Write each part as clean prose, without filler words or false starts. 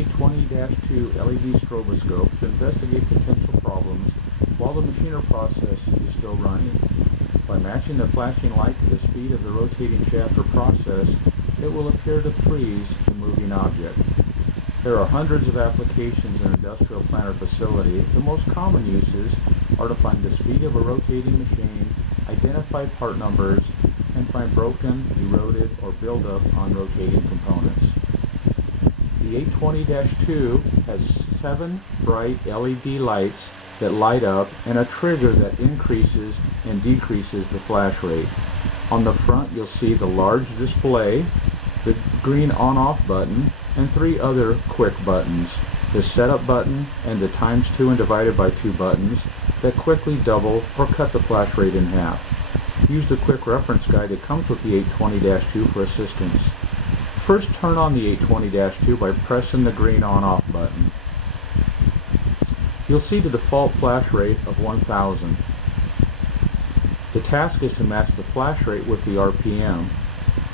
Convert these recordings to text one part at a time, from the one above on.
AK-20-2 LED stroboscope to investigate potential problems while the machine or process is still running. By matching the flashing light to the speed of the rotating shaft or process, it will appear to freeze the moving object. There are hundreds of applications in an industrial plant or facility. The most common uses are to find the speed of a rotating machine, identify part numbers, and find broken, eroded, or buildup on rotating components. The AK-20-2 has 7 bright LED lights that light up and a trigger that increases and decreases the flash rate. On the front you'll see the large display, the green on-off button, and 3 other quick buttons, the setup button and the ×2 and divided by 2 buttons that quickly double or cut the flash rate in half. Use the quick reference guide that comes with the AK-20-2 for assistance. First turn on the AK-20-2 by pressing the green on-off button. You'll see the default flash rate of 1000. The task is to match the flash rate with the RPM,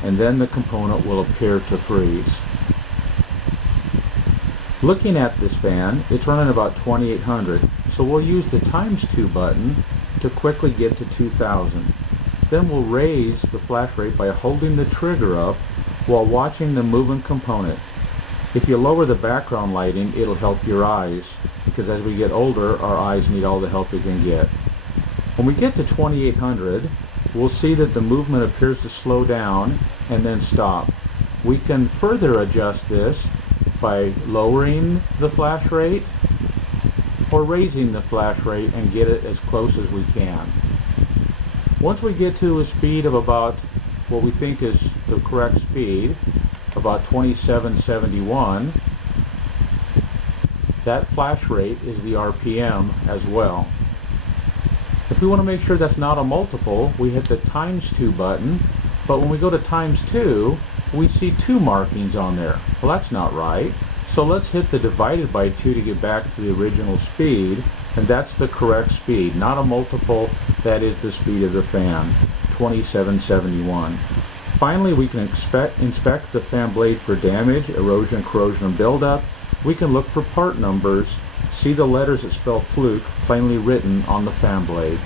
and then the component will appear to freeze. Looking at this fan, it's running about 2800, so we'll use the ×2 button to quickly get to 2000. Then we'll raise the flash rate by holding the trigger up while watching the moving component. If you lower the background lighting, it'll help your eyes, because as we get older, our eyes need all the help we can get. When we get to 2800, we'll see that the movement appears to slow down and then stop. We can further adjust this by lowering the flash rate or raising the flash rate and get it as close as we can. Once we get to a speed of about what we think is the correct speed, about 2771, that flash rate is the RPM as well. If we want to make sure that's not a multiple, we hit the ×2 button, but when we go to ×2, we see 2 markings on there. Well, that's not right. So let's hit the divided by 2 to get back to the original speed, and that's the correct speed, not a multiple. That is the speed of the fan, 2771. Finally, we can inspect the fan blade for damage, erosion, corrosion, and buildup. We can look for part numbers, see the letters that spell Fluke plainly written on the fan blade.